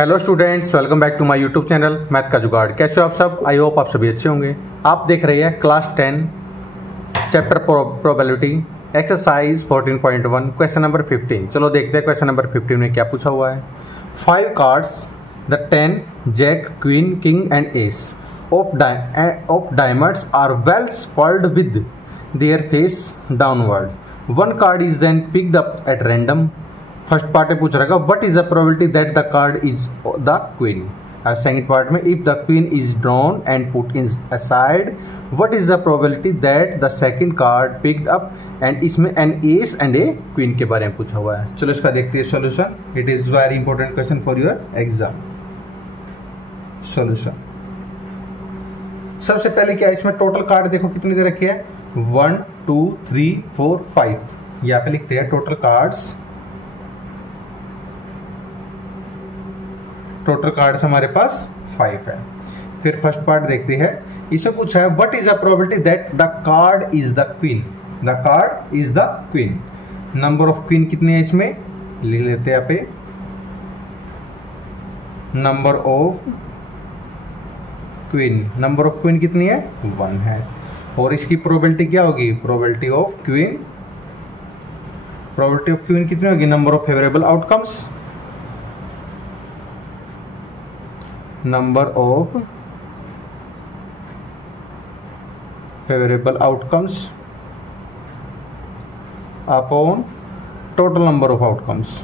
Hello students, welcome back to my YouTube channel math का जुगाड़। कैसे हो आप सब? आई होप आप सभी अच्छे होंगे। आप देख रहे हैं class 10 chapter probability exercise 14.1 question number 15। चलो देखते हैं क्वेश्चन नंबर 15 में क्या पूछा हुआ है। 5 cards the 10 jack queen king and ace of diamonds are well shuffled with their face downward. One card is then picked up at random. First part में पूछ रहा है what is the probability that the card is the queen. Second part में if the queen is drawn and put in aside what is the probability that the second card picked up. And इसमें N S and a queen के बारे में पूछा हुआ है। चलो इसका देखते हैं solution. It is very important question for your exam. Solution सबसे पहले क्या है, इसमें टोटल कार्ड देखो कितने दे रखे हैं 1 2 3 4 5। यहाँ पे लिखते हैं टोटल कार्ड्स। टोटल कार्ड्स हमारे पास 5 है। फिर फर्स्ट पार्ट देखते हैं। इसे पूछा है what is the probability that the card is the queen. The card is the queen. Number of queen कितने हैं इसमें लिख लेते हैं यहाँ पे। Number of queen, number of queen कितनी है 1 है। और इसकी प्रोबेबिलिटी क्या होगी, probability of queen. Probability of queen कितनी होगी, number of favourable outcomes. Number of favourable outcomes upon total number of outcomes.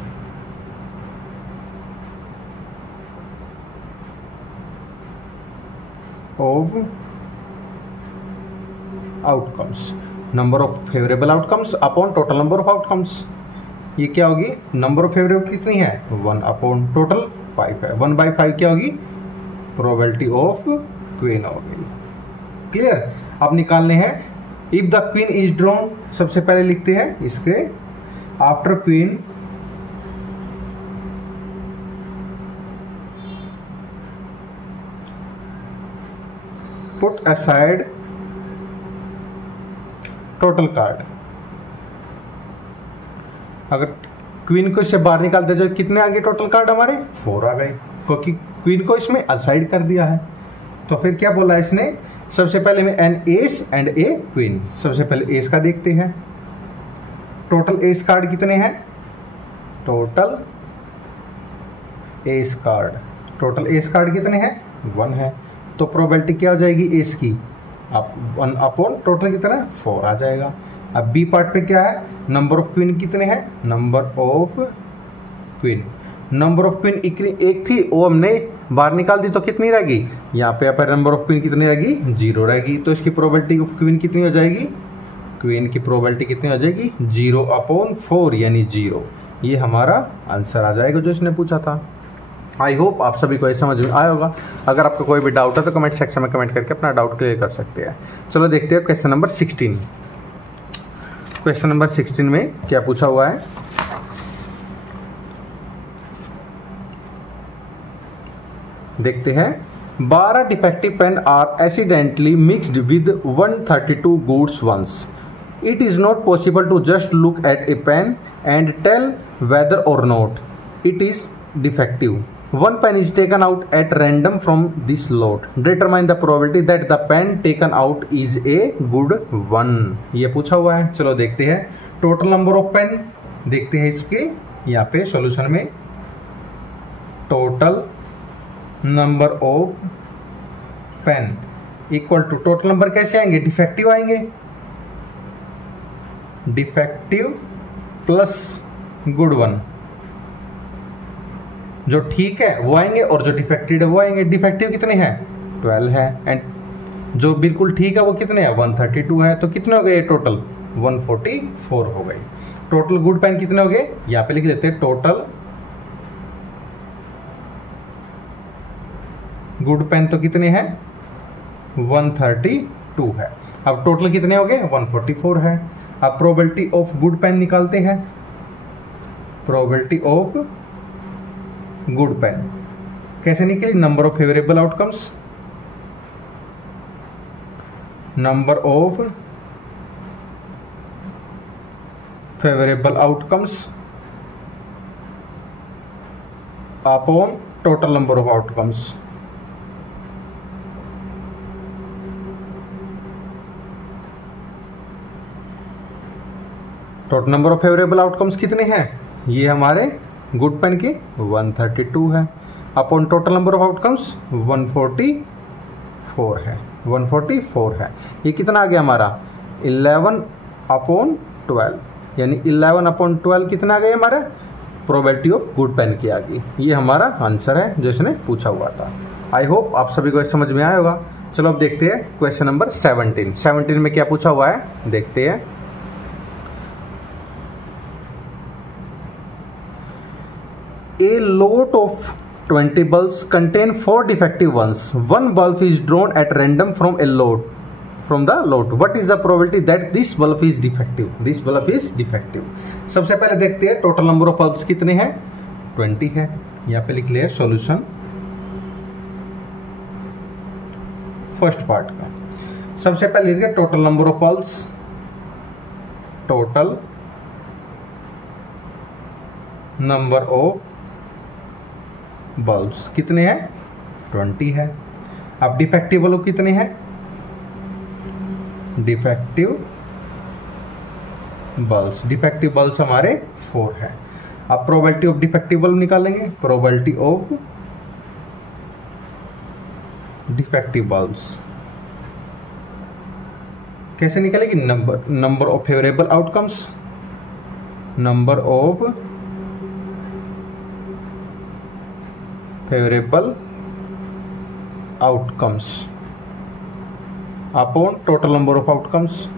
Of outcomes, number of favourable outcomes upon total number of outcomes. ये क्या होगी, number of favourable कितनी है 1 upon total 5 है। 1/5 क्या होगी, प्रोबेबिलिटी ऑफ क्वीन हो गई। क्लियर। अब निकालने हैं if the queen is drawn. सबसे पहले लिखते हैं इसके after queen put aside total card. अगर क्वीन को इससे बाहर निकालते जो कितने आ गए टोटल कार्ड हमारे 4 आ गए, क्योंकि क्वीन को इसमें असाइड कर दिया है। तो फिर क्या बोला इसने, सबसे पहले में N S and a queen. सबसे पहले एस का देखते हैं। टोटल एस कार्ड कितने हैं, total S card, total S card कितने हैं 1 है। तो प्रोबेबिलिटी क्या हो जाएगी एस की, अब 1 अपॉन टोटल कितना 4 आ जाएगा। अब बी पार्ट पे क्या है, नंबर ऑफ क्वीन कितने हैं, number of queen. Number of queen एक थी, वो हमने बाहर निकाल दी तो कितनी रहेगी, यहाँ पे नंबर ऑफ क्वीन कितनी रहेगी 0 रहेगी। तो इसकी प्रोबेबिलिटी ऑफ क्वीन कितनी हो जाएगी, क्वीन की प्रोबेबिलिटी कितनी हो जाएगी 0 अपॉन 4 यानी 0। ये हमारा आंसर आ जाएगा जो इसने पूछा था। आई होप आप सभी को ये समझ में आया होगा। अगर आपका कोई भी डाउट है तो कमेंट सेक्शन में कमेंट करके अपना डाउट क्लियर कर सकते हैं। चलो देखते हैं क्वेश्चन नंबर 16। क्वेश्चन नंबर 16 में क्या पूछा हुआ है, देखते हैं। 12 defective pen are accidentally mixed with 132 good ones. It is not possible to just look at a pen and tell whether or not it is defective. One pen is taken out at random from this lot. Determine the probability that the pen taken out is a good one. ये पूछा हुआ है। चलो देखते हैं total number of pen. देखते हैं इसके यहाँ पे सॉल्यूशन में total number of pen equal to total number कैसे आएंगे, डिफेक्टिव आएंगे, डिफेक्टिव प्लस गुड वन। जो ठीक है वो आएंगे और जो डिफेक्टेड है वो आएंगे। डिफेक्टिव कितने हैं 12 है एंड जो बिल्कुल ठीक है वो कितने हैं 132 है। तो कितने हो गए टोटल 144 हो गई। टोटल गुड पेन कितने हो गए, यहाँ पे लिख लेते हैं टोटल गुड पेन तो कितने हैं 132 है। अब टोटल कितने हो गए 144 है। अब प्रोबेबिलिटी ऑफ गुड पेन निकालते हैं। प्रोबेबिलिटी ऑफ गुड पेन कैसे निकली, number of favourable outcomes, number of favourable outcomes upon total number of outcomes. Total number of favourable outcomes कितने हैं? ये हमारे गुड पेन के 132 है, upon total number of outcomes 144 है, 144 है। ये कितना आ गया हमारा 11/12, यानी 11/12 कितना आ गया हमारा प्रोबेबिलिटी ऑफ गुड पेन की आ गई। ये हमारा आंसर है जो इसने पूछा हुआ था। आई होप आप सभी को समझ में आया होगा। चलो अब देखते हैं क्वेश्चन नंबर 17 में क्या पूछा हुआ है, देखते हैं। A lot of 20 bulbs contain 4 defective ones. One bulb is drawn at random from a lot. From the lot, what is the probability that this bulb is defective? This bulb is defective. सबसे पहले देखते हैं total number of bulbs कितने हैं, 20 है। यहाँ पे लिख लिया सॉल्यूशन फर्स्ट पार्ट का। सबसे पहले लिख total number of bulbs, total number of bulbs कितने हैं, 20 है। अब डिफेक्टिव बल्ब कितने हैं, डिफेक्टिव बल्ब्स हमारे 4 है। अब प्रोबेबिलिटी ऑफ डिफेक्टिव बल्ब निकालेंगे, प्रोबेबिलिटी ऑफ डिफेक्टिव बल्ब्स कैसे निकलेगी, number of favourable outcomes, number of favourable outcomes upon total number of outcomes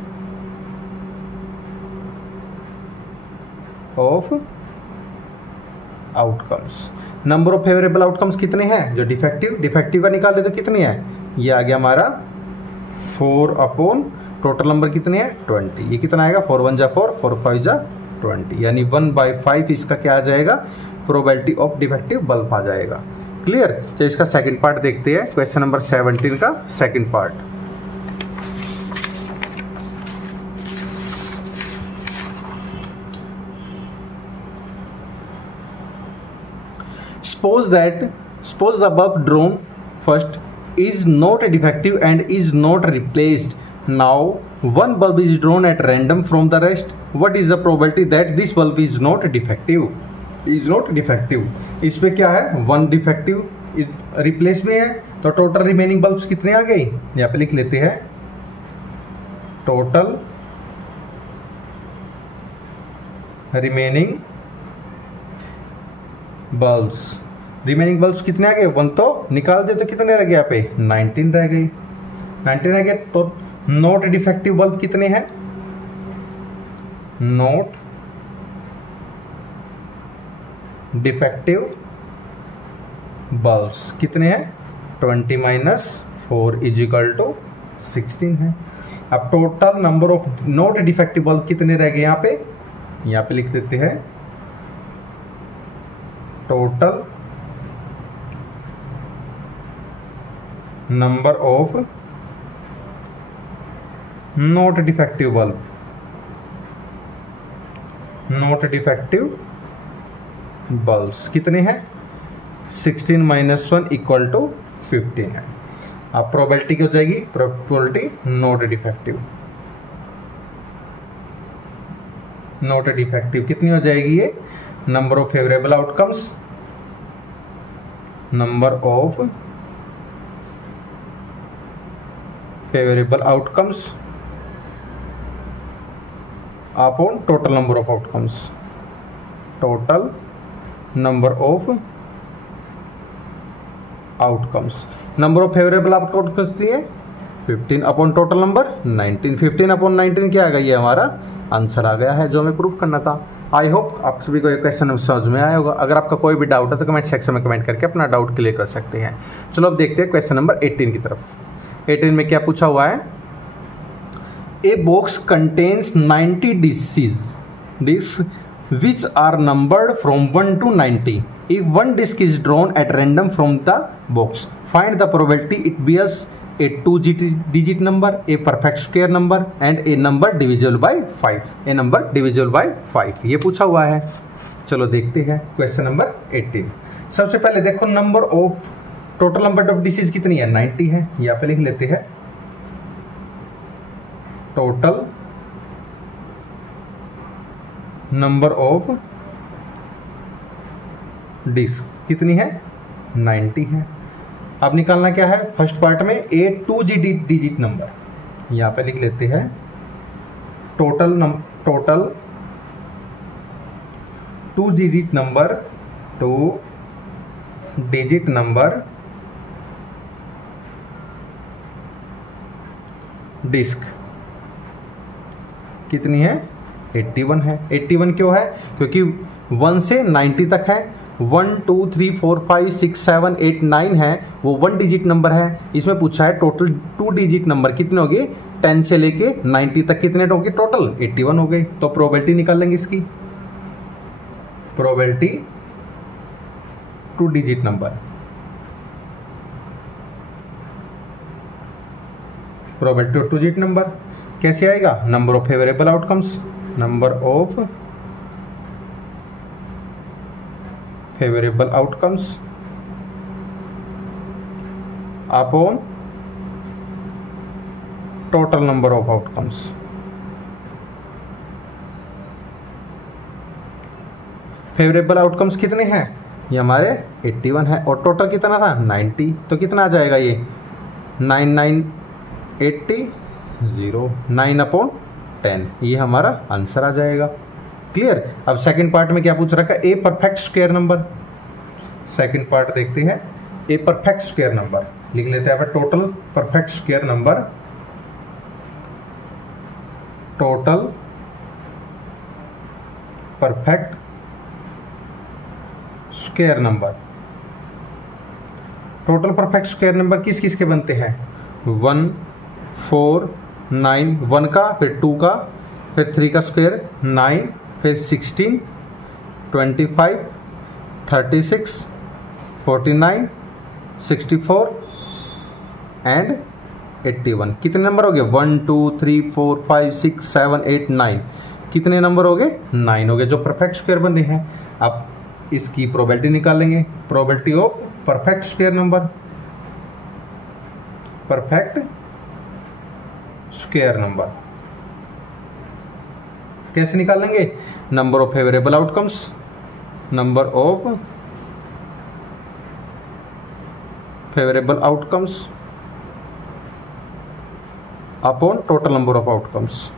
of outcomes. Number of favourable outcomes कितने हैं, जो डिफेक्टिव का निकाल ले तो कितने हैं, ये आ गया हमारा 4 अपॉन टोटल नंबर कितने हैं 20। ये कितना आएगा 4 1 जा 4, 4 5 जा 20, यानी 1/5 इसका क्या आ जाएगा, प्रोबेबिलिटी ऑफ डिफेक्टिव बल्ब आ जाएगा। क्लियर। तो इसका सेकंड पार्ट देखते हैं, क्वेश्चन नंबर 17 का second part. Suppose the bulb drawn first is not defective and is not replaced. Now one bulb is drawn at random from the rest. What is the probability that this bulb is not defective? इसमें क्या है, 1 defective replace में है, तो total remaining bulbs कितने आ गए, यहाँ पे लिख लेते हैं टोटल रिमेनिंग बल्ब्स कितने आ गए, 1 तो निकाल दे तो कितने रह गए, यहाँ पे 19 रह गए। तो नॉट डिफेक्टिव बल्ब कितने हैं, नॉट डिफेक्टिव बल्ब्स कितने हैं, 20 - 4 = 16 है। अब total number of not defective bulb कितने रह गए, यहाँ पे लिख देते हैं total number of not defective bulbs कितने हैं, 16 - 1 = 15 है। अब प्रोबेबिलिटी क्या हो जाएगी, प्रोबेबिलिटी नॉट डिफेक्टिव कितनी हो जाएगी, ये number of favourable outcomes, number of favourable outcomes upon total number of outcomes, total number of outcomes. Number of favourable outcomes लिए 15 अपॉन टोटल नंबर 19, 15 अपॉन 19 क्या आ गया, ये हमारा आंसर आ गया है जो हमें प्रूफ करना था। आई होप आप सभी को ये क्वेश्चन समझ में आया होगा। अगर आपका कोई भी डाउट है तो कमेंट सेक्शन में कमेंट करके अपना डाउट क्लियर कर सकते हैं। चलो अब देखते हैं क्वेश्चन नंबर 18 की तरफ। 18 में क्या पूछा हुआ है, a box contains 90 disc which are numbered from 1 to 90. If one disk is drawn at random from the box, find the probability it bears a 2-digit number, a perfect square number and a number divisible by 5. ये पूछा हुआ है। चलो देखते हैं question number 18। सबसे पहले देखो number of total number of disease कितनी है, 90 है। यहाँ पे लिख लेते हैं टोटल नंबर ऑफ डिस्क कितनी है, 90 है। अब निकालना क्या है, फर्स्ट पार्ट में ए 2 डिजिट नंबर, यहां पे लिख लेते हैं total 2 digit number, 2 digit number disc कितनी है, 81 है। 81 क्यों है, क्योंकि 1 से 90 तक है। 1 2 3 4 5 6 7 8 9 है, वो 1 डिजिट नंबर है। इसमें पूछा है टोटल 2 डिजिट नंबर कितने हो गए, 10 से लेके 90 तक कितने हो गए टोटल, 81 हो गए। तो प्रोबेबिलिटी निकाल लेंगे इसकी, probability 2 digit number, probability of 2 digit number कैसे आएगा, number of favourable outcomes, number of favourable outcomes upon total number of outcomes. Favourable outcomes कितने हैं, ये हमारे 81 है और टोटल कितना था 90, तो कितना आ जाएगा ये 9 9 80 0 9/10, ये हमारा आंसर आ जाएगा। क्लियर। अब सेकंड पार्ट में क्या पूछ रखा है, a perfect square number. Second part देखते हैं, ए परफेक्ट स्क्वायर नंबर लिख लेते हैं total perfect square number, total perfect square number. Total perfect square number किस किस के बनते हैं, 1 4 9, 1 का, फिर 2 का, फिर 3 का स्क्वायर 9, फिर 16 25 36 49 64 एंड 81। कितने नंबर हो गए, 1 2 3 4 5 6 7 8 9, कितने नंबर हो गए, 9 हो गए जो परफेक्ट स्क्वायर बने हैं। अब इसकी प्रोबेबिलिटी निकालेंगे, probability of perfect square number, perfect square number कैसे निकालेंगे, number of favourable outcomes, number of favourable outcomes upon total number of outcomes.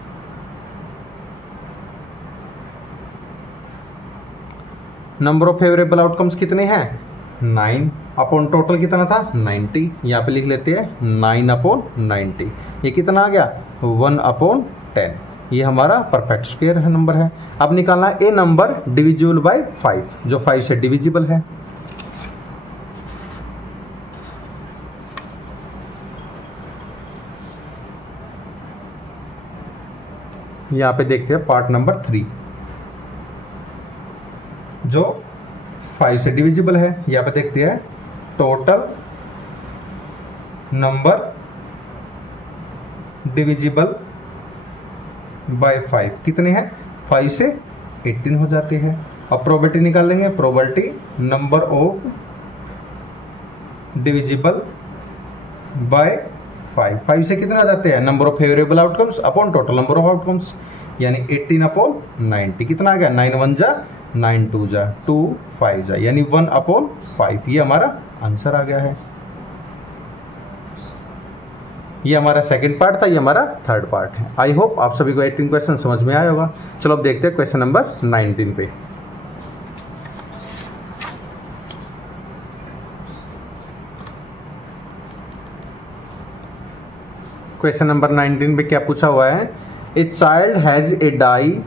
Number of favourable outcomes कितने हैं, 9 अपॉन टोटल कितना था 90, यहां पे लिख लेते हैं 9/90, ये कितना आ गया 1/10, ये हमारा परफेक्ट स्क्वायर है नंबर है। अब निकालना ए नंबर डिविजिबल बाय 5, जो 5 से डिविजिबल है। यहां पे देखते हैं पार्ट नंबर 3, जो 5 से डिविजिबल है। यहां पे देखते हैं टोटल नंबर डिविजिबल बाय 5 कितने हैं, 5 से 18 हो जाते हैं। अब प्रोबेबिलिटी निकाल लेंगे, probability number of divisible by 5 से कितने आ जाते हैं, number of favourable outcomes upon total number of outcomes, यानी 18/90 कितना आ गया, 9 1 जा 9 2 जा 2 5 जा, यानी 1/5, ये हमारा आंसर आ गया है। ये हमारा सेकंड पार्ट था, ये हमारा थर्ड पार्ट है। आई होप आप सभी को 18 क्वेश्चन समझ में आया होगा। चलो अब देखते हैं क्वेश्चन नंबर 19 पे। क्वेश्चन नंबर 19 पे क्या पूछा हुआ है, a child has a die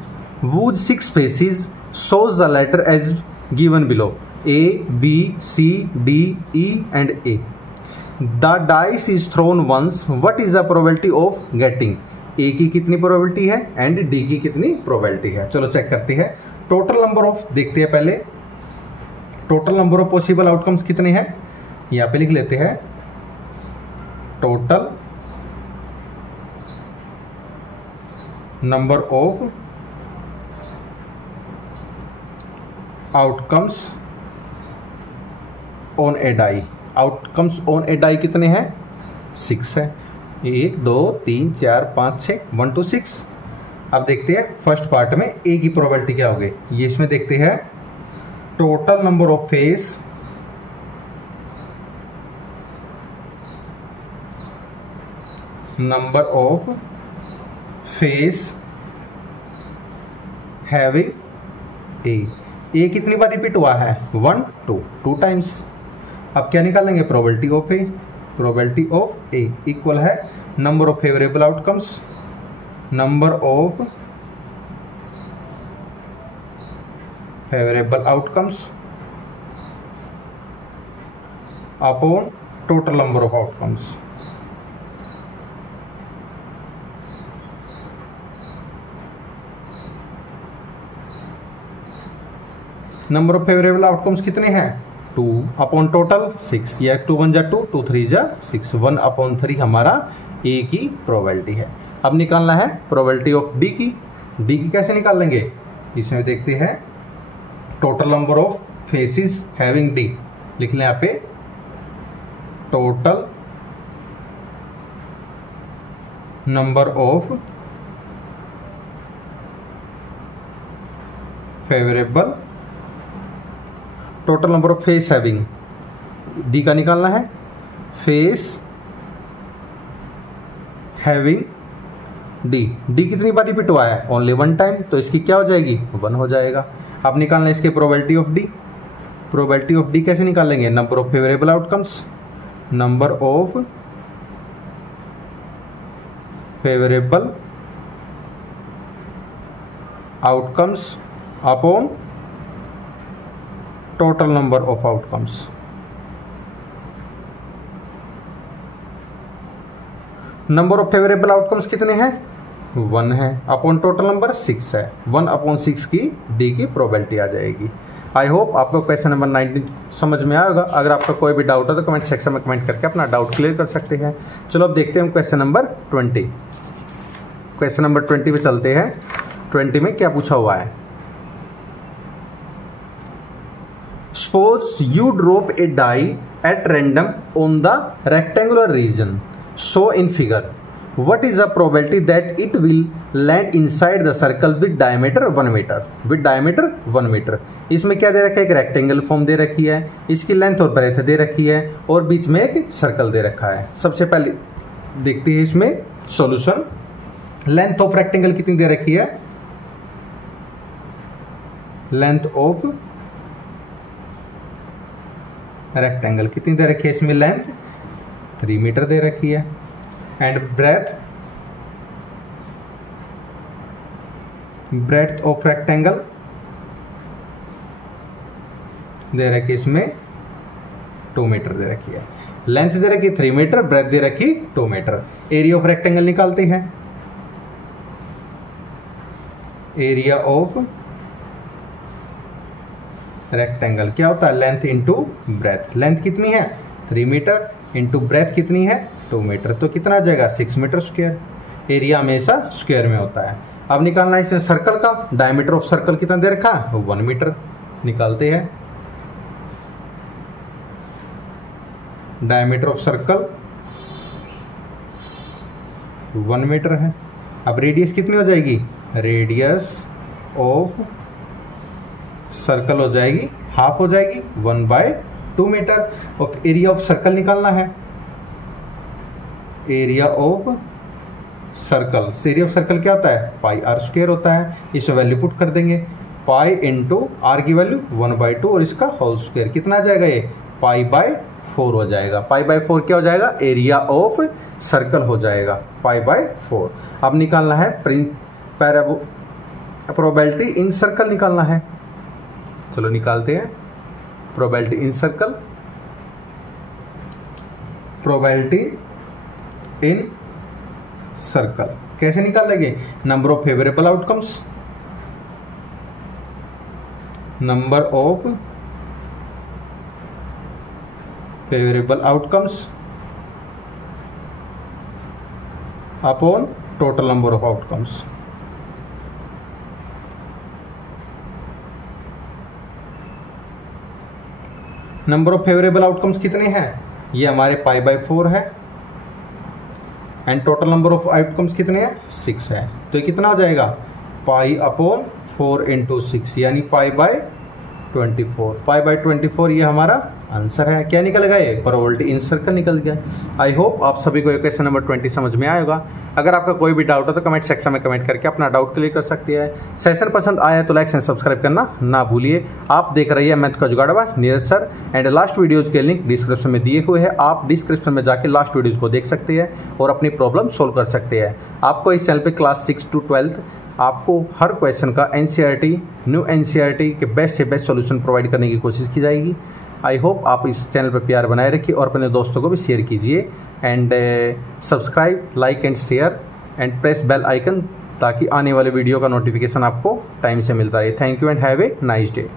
whose 6 faces shows the letter as given below, A, B, C, D, E and A. The dice is thrown once. What is the probability of getting? A की कितनी probability है and D की कितनी probability है। चलो check करते हैं। Total number of देखते हैं पहले, total number of possible outcomes कितने हैं, यहाँ पे लिख लेते हैं total number of outcomes on a die, outcomes on a die कितने हैं? 6 है। 1 2 3 4 5 6, 1 to 6। अब देखते हैं फर्स्ट पार्ट में ए की प्रोबेबिलिटी क्या होगी। ये इसमें देखते हैं total number of face having a कितनी बार रिपीट हुआ है? 1 2 टाइम्स। अब क्या निकालेंगे? Probability of A. Probability of A equal है number of favourable outcomes, number of favourable outcomes upon total number of outcomes. Number of favourable outcomes कितने हैं? 2 upon total 6, या 2 1 जा 2, 2 3 जा 6, 1 अपॉन 3 हमारा ए की प्रोबेबिलिटी है। अब निकालना है प्रोबेबिलिटी ऑफ डी की। डी की कैसे निकाल लेंगे? इसमें देखते हैं total number of faces having D, लिख लें यहाँ पे total number of favourable, total number of face having D का निकालना है। फेस हैविंग डी, डी कितनी बार रिपीट हुआ है? ओनली 1 टाइम, तो इसकी क्या हो जाएगी? 1 हो जाएगा। अब निकालना है इसके probability of D. Probability of D कैसे निकालेंगे? Number of favourable outcomes, number of favourable outcomes upon total number of outcomes. Number of favourable outcomes कितने हैं? 1 है, अपॉन टोटल नंबर 6 है। 1 अपॉन 6 की डी की प्रोबेबिलिटी आ जाएगी। आई होप आपको क्वेश्चन नंबर 19 समझ में आएगा। अगर आपका कोई भी डाउट हो तो कमेंट सेक्शन में कमेंट करके अपना डाउट क्लियर कर सकते हैं। चलो अब देखते हैं क्वेश्चन नंबर 20। क्वेश्चन नंबर 20 पे चलते हैं। 20 में क्या पूछा हुआ है? Suppose you drop a die at random on the rectangular region shown in figure. What is the probability that it will land inside the circle with diameter 1 meter? With diameter 1 meter. इसमें क्या दे रखा है? एक rectangle form दे रखी है, इसकी length और breath दे रखी है, और बीच में एक सर्कल दे रखा है। सबसे पहले देखते हैं इसमें सॉल्यूशन। लेंथ ऑफ रेक्टेंगल कितनी दे रखी है? लेंथ ऑफ रेक्टेंगल कितनी दे रखी है? इसमें लेंथ 3 मीटर दे रखी है, एंड ब्रेथ ऑफ रेक्टेंगल दे रखी, इसमें 2 मीटर दे रखी है। लेंथ दे रखी 3 मीटर, ब्रेथ दे रखी 2 मीटर। एरिया ऑफ रेक्टेंगल निकालते हैं। एरिया ऑफ रेक्टेंगल क्या होता है? Length into breadth. लेंथ कितनी है? 3 मीटर, इंटू ब्रेथ कितनी है? 2 मीटर, तो कितना आ जाएगा? 6 मीटर स्क्वायर। एरिया हमेशा स्क्वायर में होता है। अब निकालना है इसमें सर्कल का। डायमीटर ऑफ सर्कल कितना दे रखा है? 1 मीटर। निकालते हैं डायमीटर ऑफ सर्कल 1 मीटर है। अब रेडियस कितनी हो जाएगी? रेडियस ऑफ सर्कल हो जाएगी हाफ हो जाएगी 1/2 मीटर। और एरिया ऑफ सर्कल निकालना है। Area of circle, area of circle क्या होता है? पाई आर स्क्वायर होता है। इसमें वैल्यू पुट कर देंगे, पाई इंटू आर की वैल्यू 1/2 और इसका होल स्क्वायर कितना आ जाएगा? ये π/4 हो जाएगा। π/4 क्या हो जाएगा? एरिया ऑफ सर्कल हो जाएगा π/4। अब निकालना है प्रोबेबिलिटी इन सर्कल निकालना है। चलो निकालते हैं probability in circle. Probability in circle कैसे निकालेंगे? Number of favourable outcomes, number of favourable outcomes upon total number of outcomes. Number of favourable outcomes कितने हैं, ये हमारे π/4 है, and total number of outcomes कितने हैं 6 है। तो ये कितना हो जाएगा π/4 × 6 यानी π/24। π/24 ये हमारा आंसर है। क्या निकल गया, ये प्रोबेबिलिटी इन सर्कल निकल गया। आई होप आप सभी को क्वेश्चन नंबर 20 समझ में आएगा। अगर आपका कोई भी डाउट हो तो कमेंट सेक्शन में कमेंट करके अपना डाउट क्लियर कर सकते हैं। सेशन पसंद आया तो लाइक एंड सब्सक्राइब करना ना भूलिए। आप देख रही है मैथ का जुगाड़ by Neeraj sir, and last videos के लिंक डिस्क्रिप्शन में दिए हुए हैं। आप डिस्क्रिप्शन में जाके लास्ट वीडियोज को देख सकते हैं और अपनी प्रॉब्लम सोल्व कर सकते हैं। आपको इस चैनल पे क्लास 6 to 12 आपको हर क्वेश्चन का एनसीईआरटी, न्यू एनसीईआरटी के बेस्ट से बेस्ट सॉल्यूशन प्रोवाइड करने की कोशिश की जाएगी। आई होप आप इस चैनल पर प्यार बनाए रखिए और अपने दोस्तों को भी शेयर कीजिए, and subscribe, like and share and press bell icon, ताकि आने वाले वीडियो का नोटिफिकेशन आपको टाइम से मिलता रहे। Thank you and have a nice day.